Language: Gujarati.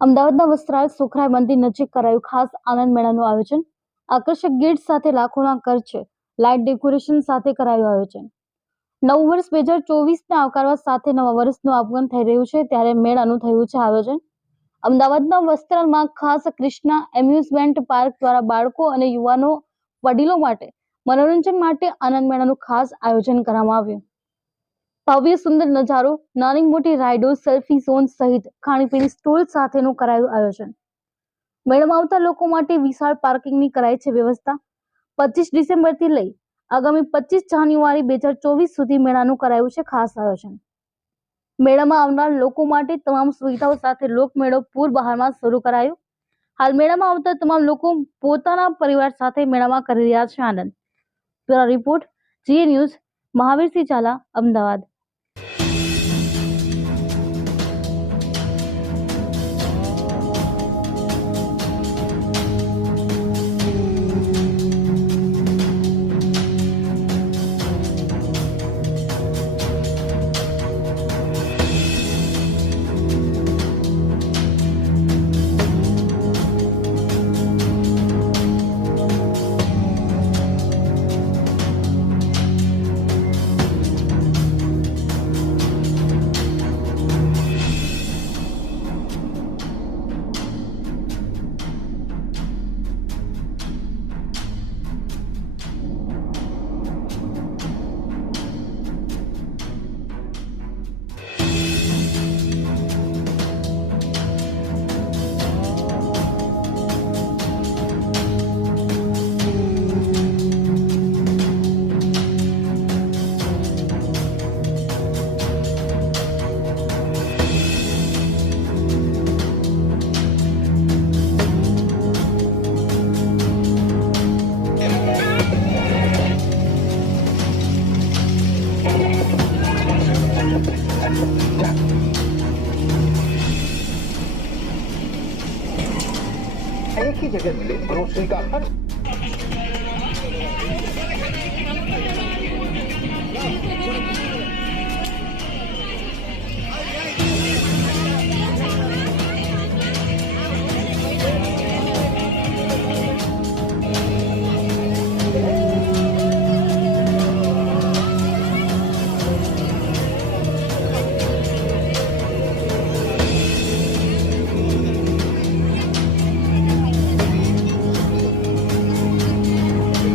અમદાવાદના વસ્ત્રાલ સુખરાય મંદિર નજીક કરાયું ખાસ આનંદ મેળાનું આયોજન। આકર્ષક ગેટ સાથે લાખોના ખર્ચે લાઇટ ડેકોરેશન સાથે કરાયું આયોજન। નવું વર્ષ 2024ને આવકારવા સાથે નવા વર્ષનું આગમન થઈ રહ્યું છે, ત્યારે મેળાનું થયું છે આયોજન। અમદાવાદના વસ્ત્રાલમાં ખાસ કૃષ્ણા એમ્યુઝમેન્ટ પાર્ક દ્વારા બાળકો અને યુવાનો વડીલો માટે મનોરંજન માટે આનંદ મેળાનું ખાસ આયોજન કરવામાં આવ્યું। ભવ્ય સુંદર નજારો, નાની મોટી રાઇડો, સેલ્ફી ઝોન સહિત ખાણીપીણી સ્ટોલ સાથેનું કરાયું આયોજન। મેળામાં આવતા લોકો માટે વિશાળ પાર્કિંગની કરાઈ છે વ્યવસ્થા। 25 ડિસેમ્બરથી લઈ આગામી 25 જાન્યુઆરી 2024 સુધી મેળાનું કરાયું છે ખાસ આયોજન। મેળામાં આવનાર લોકો માટે તમામ સુવિધાઓ સાથે લોકમેળો પૂરબહારમાં શરૂ કરાયો। હાલ મેળામાં આવતા તમામ લોકો પોતાના પરિવાર સાથે મેળામાં કરી રહ્યા છે આનંદ। બ્યુરો રિપોર્ટ, જીએ ન્યૂઝ, મહાવીરસિંહ ઝાલા, અમદાવાદ। एक ही जगह मिले ग्रोसरी का हर